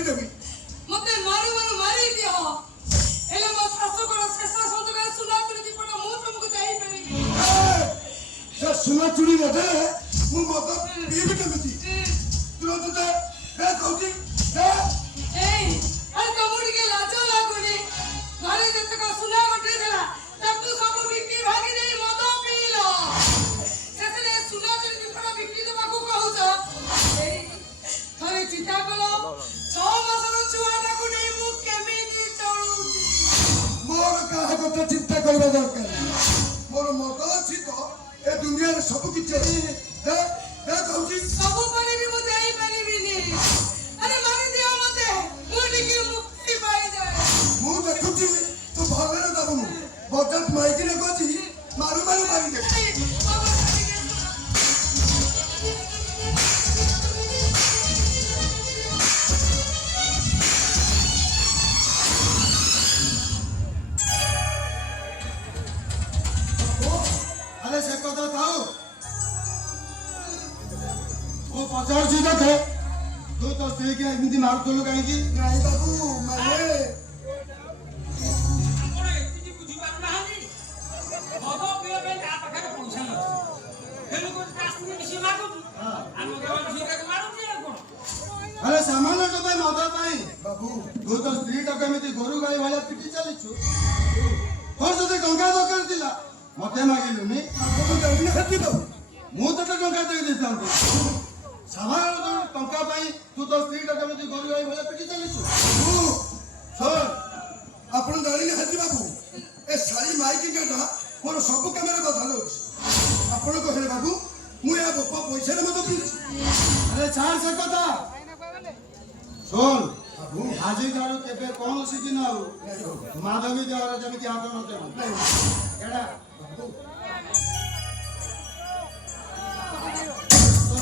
मारिदेवी मते मारू मारू मारी दियो एले मो सासु को शेष संतका सुना तुरी दीपड़ा मु तुमको देई परिबी से सुना चुरी नदे मु मत पीबी केमिति तुरंत ते बे कहूची बे एई अरे कमुड़ी के लाजो लागुनी घरे जते का सुना मटे देला तब सब बिक्री भागी देई मद पीलो सेतले सुना तुरी दीपड़ा बिक्री देबा को कहू छ एई थरे चिंता कलो 6 मासर छुआटा को नहीं मु केमिति चलुची मोर काहे कथा चिंता करबा दरकार मोर मत अछि तो ए दुनिया रे सब किछ बे बे कहूची सब परे भी मु देई परिबिनी अरे मारी दियो मते मु टिके मुक्ति पाई जाए मु देखुची तू भगरे दबनु बजट माइकी ने कहची मारू मारू मारी दे अरे से कथा थाओ वो पचार सीधा थे तू तो स्त्री के एमती मार तोलो काहे की नहीं बाबू माने ଆପଣ ଏତିକି ବୁଝି ପାରୁନାହାନ୍ତି ମଦ ପିଇବା ପାଇଁ ତା ପାଖରେ ପଇସା ନଥିବ ହେଲେ କୋଉଠି ତା ସ୍ତ୍ରୀ ମିଶି ମାଗୁଛୁ ଆମ ଦେହ ମିଶିକି ମାରୁଛି ଆଉ କଣ अरे सामान्य तो भाई मद पाई बाबू तू तो स्त्री तो केमिति गोरु गाई वाला पिटी चलीछु तोर जदे टंका दरकार दिला मते मागिलुनी आपको जमीन खती दो मु तो टंका दे देतांती सामान्य तो टंका पाई तू तो स्त्री तो केमिति गोरु गाई वाला पिटी चलीछु तू सर आपण जानिले हती बाबू ए सारी माइकी काटा मोर सब कैमरा कथा लउछ आपण कहले बाबू मु या बप्पा पैसा रे मत पीछ अरे चार से कथा सुन आज ठार केबे कौन दिन आउ माधवी देवर जमी हाथ नते एडा तो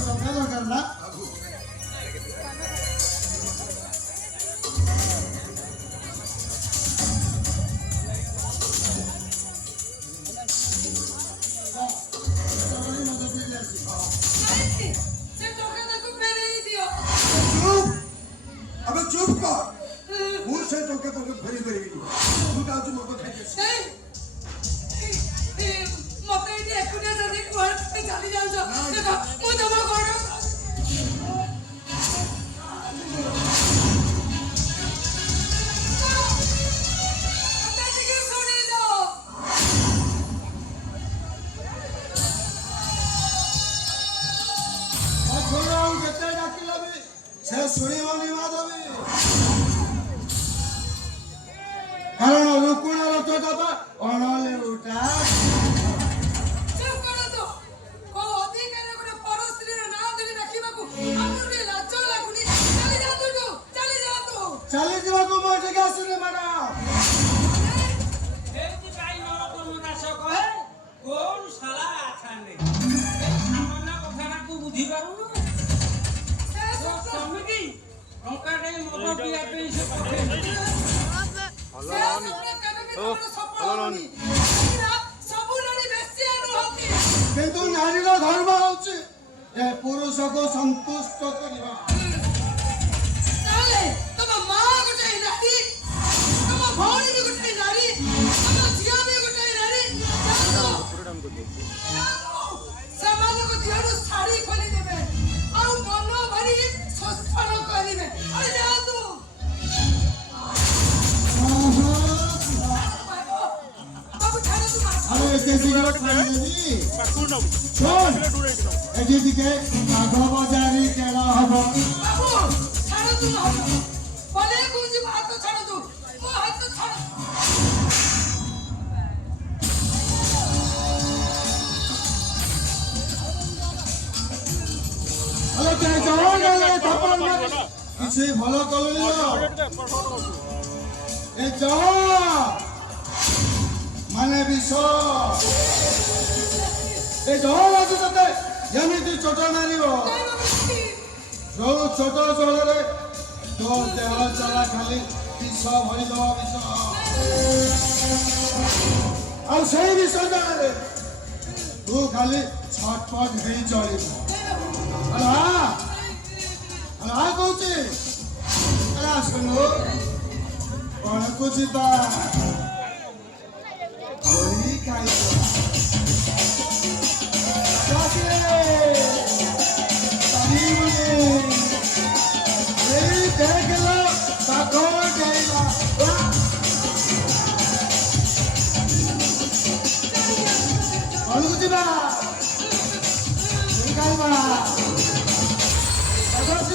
टंका दरकार ना से टोकन को फेरे दियो चुप अबे चुप कर मु से टंका तो फेरी करिबी तू जाऊ मत खाइ नहीं मते ये एकुटे जदी घर पे चली जाउ छ देखो मु जमा घर से सुनिबनी माधवी कारण रुकुण रथटा बा अनले उठा चुप करो तो को अधिकार को परस्त्री रे नाम धरि रखिबा को हमरे लाज लागुनी चली जा तू चली जीवा को मोर जगह सुने मारा ଏମିତି କାଇ ନରକମ ଦାସ କହେ କୋଉ ଶାଲା ଆଛାଣ୍ଡେ ଏ ସାମାନ୍ୟ କଥାଟାକୁ ବୁଝି ପାରୁନୁ ସମିତି ଟଙ୍କା ଦେଇ ମଦ ପିଇବା ପାଇଁ ସେ ପଠେଇଛି किंतु नारी धर्म होची पुरुष को संतुष्ट करवा तुम माँ गोटे नारी तुम भौणी भी गोटे नारी तुम झिया भी गोटे नारी सामान को दिहरु साड़ी खोली देबे और मन भरी शोषण करिवे अरे जा तू बाबू छाड़े तू अरे कैसी गलत नहीं सुन एजी दिके आगो बाजारी केला हबो बाबू छाड़े तू ना बोले गुंजी हाथ छाड़ तू वो हाथ छाड़ अरे क्या जाओ गए थप्पड़ मार किसी भलो कलोनी लो ए जाओ माने विश्व ए जाओ आज तते यमिति छोट मारिबो जो छोट चोलरे तो देह चला खाली विष भरी दवा विष और सही विष जाने तू खाली छटपट हे चलिबो अला कहूची अला सुनो कौन को जीता गोली खाइबा कासे तारी मुने ए देख लो ताको गईला कौन को जीता गोली खाइबा कासे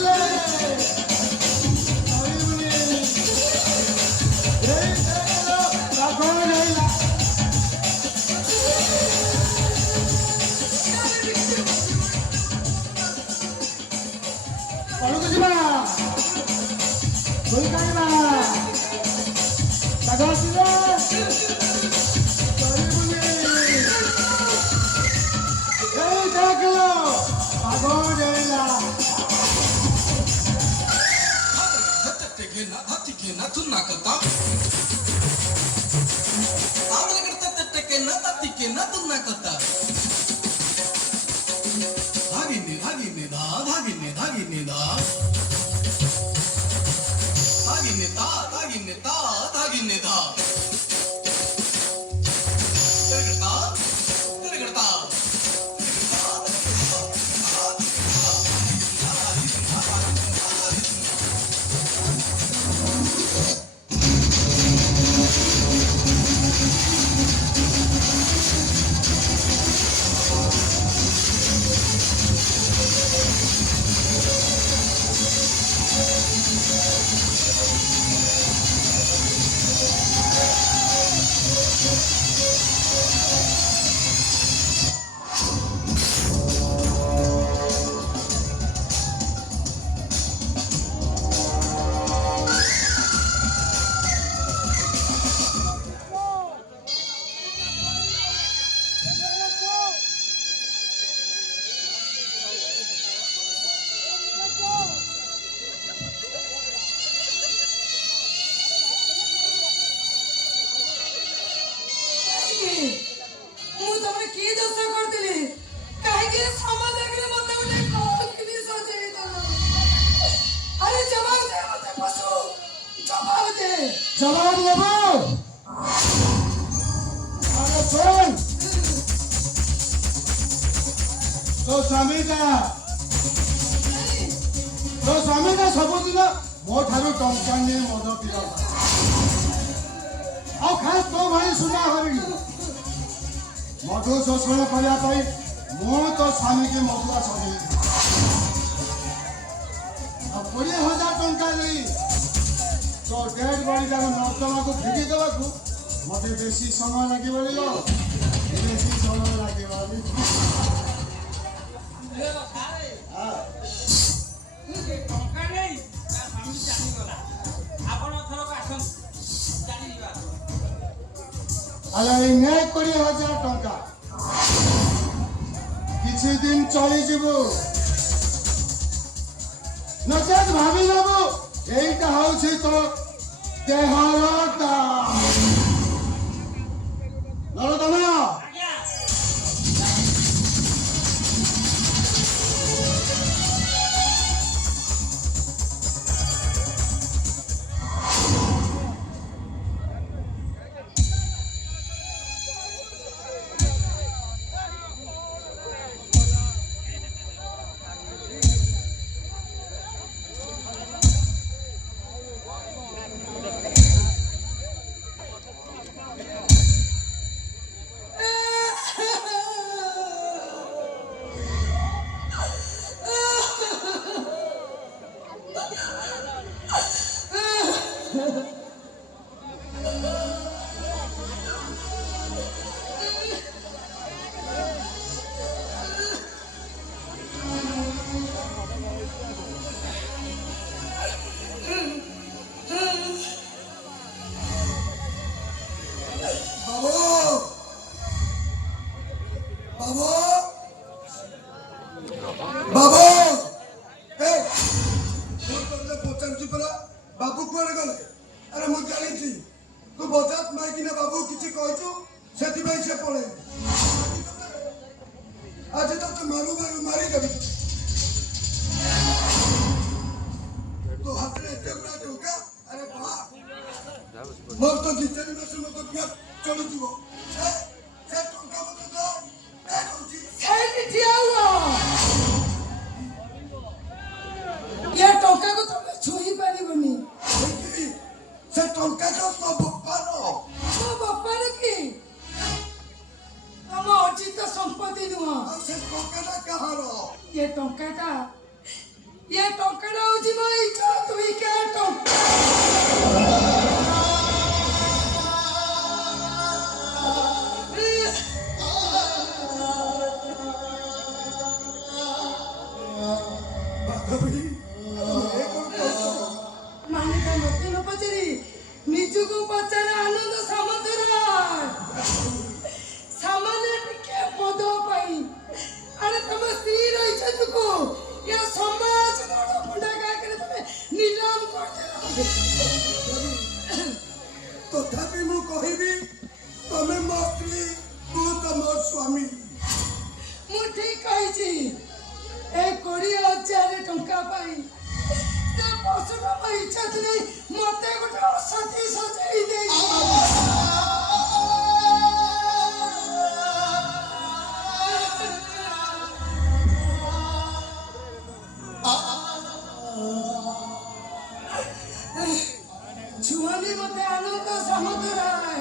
ମୁଁ ତମେ କି ଦୋଷ କରିଥିଲି କାହିଁକି ସମାଜ ଆଗରେ ମତେ ଗୋଟେ କଳଙ୍କିନୀ ସଜେଇ ଦେଲ ଆରେ ଜବାବ ଦେ ମତେ ପଶୁ ଜବାବ ଦେ जवाब देबो अरे सुन तो स्वामी का सबुदिन मो ठारू टंका नहीं मद पिला ଆଉ ଖାସ୍ ତୋ ଭାଇ ସୁନା ହରିଣି ମଧୁ ଶୋଷଣ କରିବା ପାଇଁ ମୁଁ ତ ସ୍ୱାମୀକି ମଧୁଆ ସଜେଇ ଆଉ 20,000 ଟଙ୍କା ଦେଇ तो डेड बॉडी जाको नर्दमाको फिटी देवाकू मते बेसी समय लागिबनी लो बेसी समय लागिबनी हां ଟଙ୍କା ନେଇ ତା ସ୍ୱାମୀ ଚାଲିଗଲା ଆପଣ ଥରକ ଆସନ୍ତୁ ଚାଲିଯିବା आला इंगे 20,000 टंका किछि दिन चली जीवो नचेत भाभी नबो एइटा हउछि तो देहर दाम नरदमन ଆଜ୍ଞା बाबू कुआड़े गले अरे मु जानी तू बजात माइकिना बाबू किछि कहचु सेति भाई से पळे आज तो मारू मारू मारी देबी तो हाथ रे एते बड़ा टोका ନିଜରି ମାସ ମତ ପିଆ ଚଳୁଥିବ ସେ ଟଙ୍କା ମତେ ଦେ କହୁଛି ସେଇଠି ଠିଆ ହୁଅ। ଏ ଟଙ୍କାକୁ ତମେ ଛୁଇଁ ପାରିବନି। ସେ ଟଙ୍କା ତ ତୋ ବାପାର। ମୋ ବାପାର କି? ତମ ଅର୍ଜିତ ସମ୍ପତ୍ତି ନୁହଁ। ଆଉ ସେ ଟଙ୍କାଟା କାହାର? ଏ ଟଙ୍କାଟା ହଉଛି ମୋ ଇଚ୍ଛା ତୁଇ କେ ଟଙ୍କା। ମାନିକା ମତେ ନ ପଚାରି ନିଜକୁ ପଚାରେ ଆନନ୍ଦ ସାମନ୍ତରାୟ। ସାମାନ୍ୟ ଟିକେ ମଦ ପାଇଁ ଆରେ ତମ ସ୍ତ୍ରୀ ରହିଛନ୍ତୁକୁ ଏ ସମାଜ ମୁଣ୍ଡା କାକରେ ତମେ ନିଲାମ କରିଦେଲ। ତଥାପି ମୁଁ କହିବି ତମେ ମୋ ସ୍ତ୍ରୀ ମୁଁ ତମ ସ୍ୱାମୀ। ମୁଁ ଠିକ କହିଛି। ଏ 20,000 ଟଙ୍କା ପାଇଁ ସେ ପଶୁଟା ମୋ ଇଚ୍ଛା ଥିଲେ ମତେ ଗୋଟେ ଅସତୀ ସଜେଇ ଦେଇଛି। ଛୁଆନି ମତେ ଆନନ୍ଦ ସାମନ୍ତରାୟ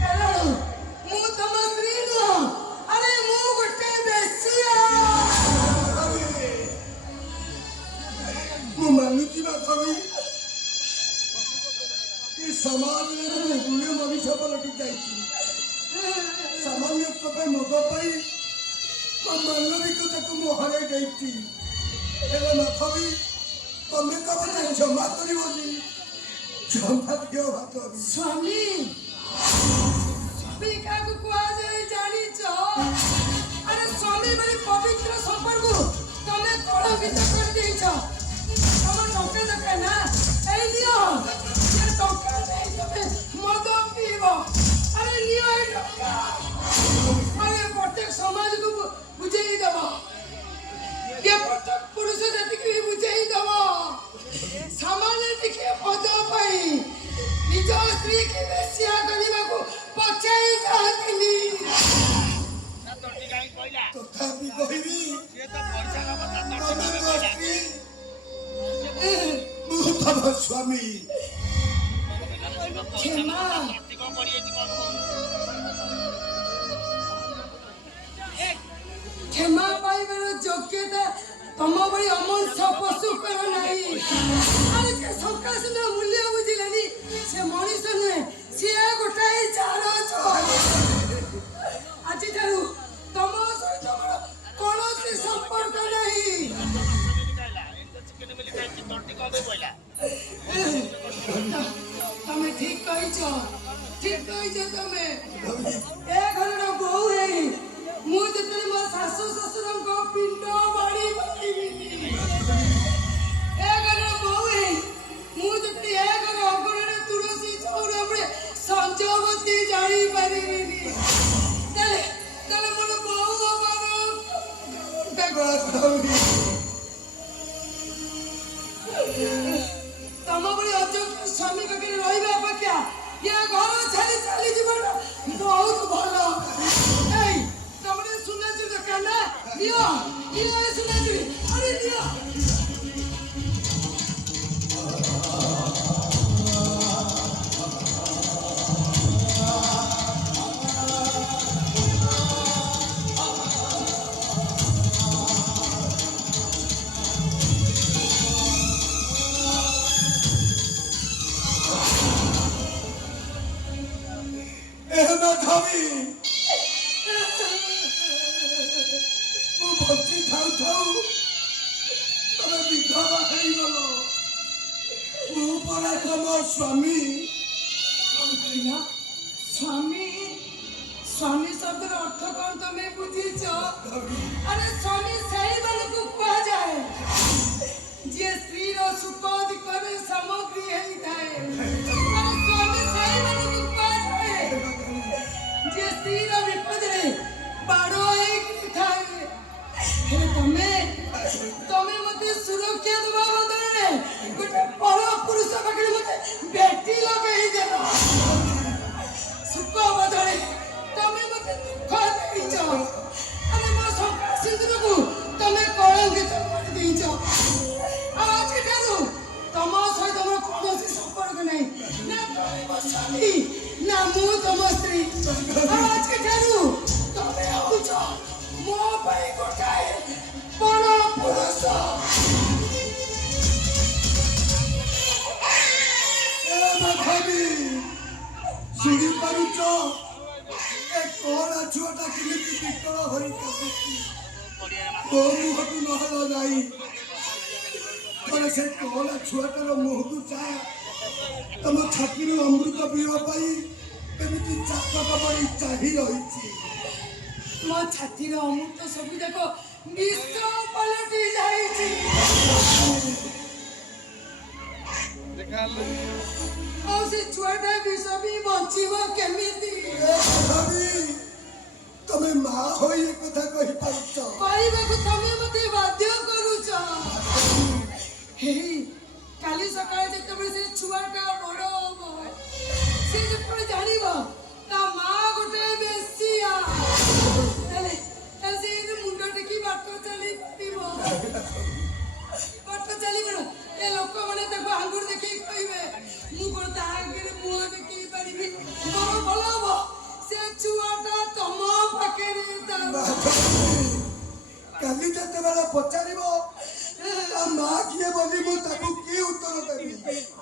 କାରଣ ମୁଁ ତମ ସ୍ତ୍ରୀ ନୁହଁ। ଆରେ ମୁଁ ଗୋଟେ ବେଶ୍ୟା। ମୁଁ ମାନୁଛି ନା ସ୍ୱାମୀ ଏ ସମାଜରେ ମୁଁ ଗୁଣେ ମଣିଷ ପଲଟି ଯାଇଛି। ସାମାନ୍ୟ ପାଇଁ ମଦ ପାଇଁ ମୋ ମାନବିକତାକୁ ମୁଁ ହରାଇ ଦେଇଛି। ହେଲେ ନଥବି ତମେ ତ ମତେ କ୍ଷମା କରିବନି। କ୍ଷମା ଦିଅ ଭାତବି। ସ୍ୱାମୀ ସ୍ୱାମୀ କାହାକୁ କୁହାଯାଏ ଜାଣିଛ? ଆରେ ସ୍ୱାମୀ ବୋଲି ପବିତ୍ର ସମ୍ପର୍କ ତମେ କଳଙ୍କିତ କରିଦେଇଛ। ତମ ଟଙ୍କା ଦରକାର ନା? ଏଇ ନିଅ ଏ ଟଙ୍କା ନେଇ ତମେ ମଦ ପିଇବ। ଆରେ ନିଅ ଏ ଟଙ୍କା। ଆରେ ପ୍ରତ୍ୟେକ ସମାଜକୁ ବୁଝେଇ ଦବ। ଏ ପ୍ରତ୍ୟେକ ପୁରୁଷ ଜାତିକୁ ବି ବୁଝେଇ ଦବ। ସାମାନ୍ୟ ଟିକେ ମଦ ପାଇଁ ନିଜ ସ୍ତ୍ରୀ କି ବେଶ୍ୟା କରିବାକୁ ପଛେଇ ଯାଆନ୍ତିନି। ତଥାପି କହିବି ତମେ ମୋ ସ୍ତ୍ରୀ ମୁଁ ତମ ସ୍ୱାମୀ। କ୍ଷମା କ୍ଷମା ପାଇବାର ଯୋଗ୍ୟତା ତମ ଭଳି ଅମଣିଷ ପଶୁଙ୍କର ନାହିଁ। ଆରେ ଯେ ଶଙ୍କାଶୂନ୍ୟ ମୂଲ୍ୟ ବୁଝିଲେନି ସେ ମଣିଷ ନୁହେଁ, ସିଏ ଗୋଟାଏ ଚାଳ। ଆଜିଠାରୁ ତମ ସହିତ ମୋର କୌଣସି ସମ୍ପର୍କ ନାହିଁ। ତମେ ଠିକ କହିଛ ତମେ। ଏ ଘରର ବୋହୂ ହେଇ ମୁଁ ଯେତେବେଳେ ମୋ ଶାଶୁ ଶ୍ୱଶୁରଙ୍କ ପିଣ୍ଡ ବାଡ଼ି ପାରିବିନି। ଏ ଘରର ବୋହୂ ହେଇ ମୁଁ ଯେତେବେଳେ ଏ ଘର ଅଗଣାରେ ତୁଳସୀ ଚଉରା ଉପରେ ସଞ୍ଜବତୀ ଜାଣିପାରିବିନି। ତାହେଲେ ମୋର ବୋହୂ ତମ ଭଳି ଅଯୋଗ୍ୟ ସ୍ୱାମୀ ପାଖରେ ରହିବା ଅପେକ୍ଷା ଏ ଘର ଛାଡ଼ି ଚାଲିଯିବାଟା ବହୁତ ଭଲ। ଏଇ ତମର ସୁନାଚୁରୀ ଦରକାର ନା? ନିଅ ସୁନାଚୁରୀ। ଆରେ ନିଅ। ଭାବି ମୁଁ ବଞ୍ଚି ଥାଉ ଥାଉ ତମେ ବିଧବା ହେଇଗଲ। ମୁଁ ପରା ତମ ସ୍ୱାମୀ। କଣ କହିଲ? ସ୍ୱାମୀ? ସ୍ୱାମୀ ଶବ୍ଦର ଅର୍ଥ କଣ ତମେ ବୁଝିଛ? ଆରେ ସ୍ୱାମୀ ସେଇମାନଙ୍କୁ କୁହାଯାଏ ଯିଏ ସ୍ତ୍ରୀର ସୁଖ ଦିଗରେ ସାମଗ୍ରୀ ହେଇଥାଏ। ଆରେ ସ୍ୱାମୀ ସେଇମାନଙ୍କୁ କୁହାଯାଏ ଯିଏ ସ୍ତ୍ରୀର ବିପଦରେ ବାଡ଼ ହେଇକି ଥାଏ। ହେଲେ ତମେ ମତେ ସୁରକ୍ଷା ଦେବା ବଦଳରେ ଗୋଟେ ପର ପୁରୁଷ ପାଖରେ ମତେ ବେଟି ଲଗେଇ ଦେଲ। ଶୁଣି ପାରୁଛ ଏ କଳା ଛୁଆଟା କେମିତି ବିକଳ ହୋଇ କାନ୍ଦୁଛି ମୋ ମୁହଁକୁ ନହେଲା ନାହିଁ ଥରେ ସେ କଳା ଛୁଆଟାର ମୁହଁକୁ ଚାହା ତମ ଛାତିରୁ ଅମୃତ ପିଇବା ପାଇଁ କେମିତି ଚାତକ ପରି ଚାହିଁ ରହିଛି ମୋ ଛାତିର ଅମୃତ ସବୁ ଯାକ ବିଷ ପଲଟି ଯାଇଛି ଆଉ ସେ ଛୁଆଟା ବିଷ ବି ବଞ୍ଚିବ କେମିତି ତମେ ମା ହୋଇ ଏ କଥା କହିପାରୁଛ କହିବାକୁ ତମେ ମତେ ବାଧ୍ୟ କରୁଛ ହେଇ କାଲି ସକାଳେ ଯେତେବେଳେ ସେ ଛୁଆଟା ବଡ ହବ ସେ ଯେତେବେଳେ ଜାଣିବ ତା ମା ଗୋଟେ ବେଶିଆ ତାହେଲେ ସେ ମୁଣ୍ଡ ଟେକି ବାଟ ଚାଲିଥିବ ବାଟ ଚାଲିବ ନା ଏ ଲୋକମାନେ ତାକୁ ଆଙ୍ଗୁଠି ଦେଖେଇ କହିବେ ମୁଁ କଣ ତା ଆଗରେ ମୁହଁ ଦେଖେଇ ପାରିବି ମୋର ଭଲ ହବ ସେ ଛୁଆଟା ତମ ପାଖରେ କାଲି ଯେତେବେଳେ ପଚାରିବ ତା ମା କିଏ ବୋଲି ମୁଁ ତାକୁ କି ଉତ୍ତର ଦେବି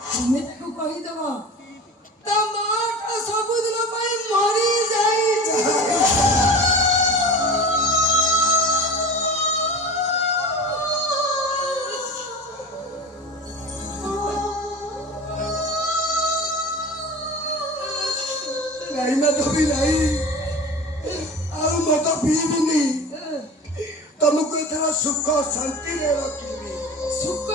ତୁମେ ତାକୁ କହିଦବ ତା ମାଟା ସବୁଦିନ ପାଇଁ ମରି ଯାଇଛି ନାଇଁ ନା ଧୋବି ନାଇଁ ଆଉ ମତ ପିଇବିନି ତମକୁ ଏଥର ସୁଖ ଶାନ୍ତିରେ ରଖିବି ସୁଖ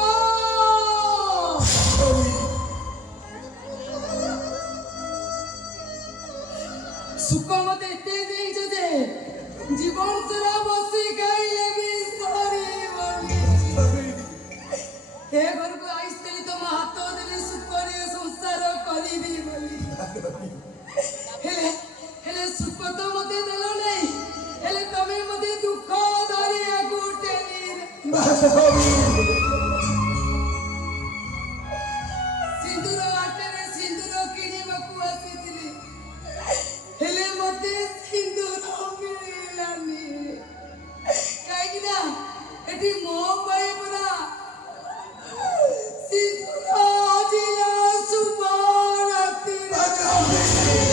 ସୁଖ ମତେ ଏତେ ଦେଇଛ ଯେ ଜୀବନ ସାରା ବସି ଖାଇଲେ ବି ସରିବନି ଏ ଘରକୁ ଆସିଥିଲି ତମ ହାତ ଦେଲି ସୁଖରେ ସଂସାର କରିବି ବୋଲି ହେଲେ ସୁଖ ତ ମତେ ଦେଲ ନାହିଁ ହେଲେ ତମେ ମତେ ଦୁଃଖ ଧରିବାକୁ ସିନ୍ଦୁର ହାଟରେ ସିନ୍ଦୁର କିଣିବାକୁ ଆସିଥିଲି ହେଲେ ମତେ ସିନ୍ଦୁର ମିଳିଲାନି କାହିଁକି ନା ଏଠି ମୋ ପାଇଁ ପରା ସିନ୍ଦୁର ହଜିଲା ଶୁଭ ରାତିରେ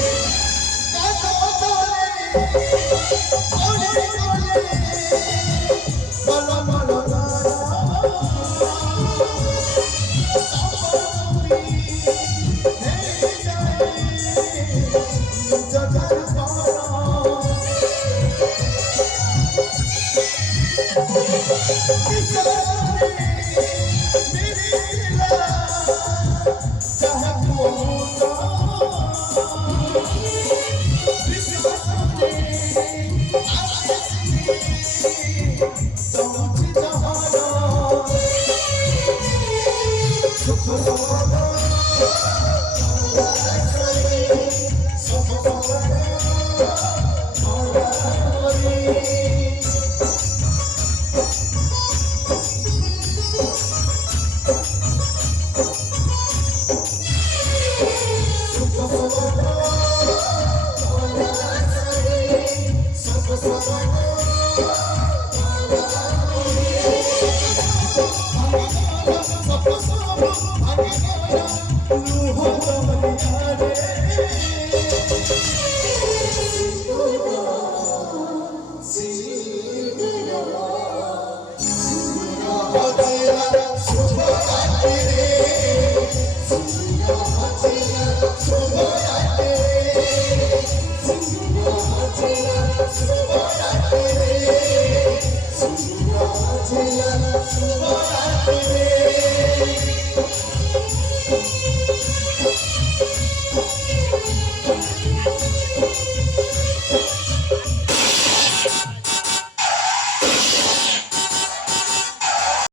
Oh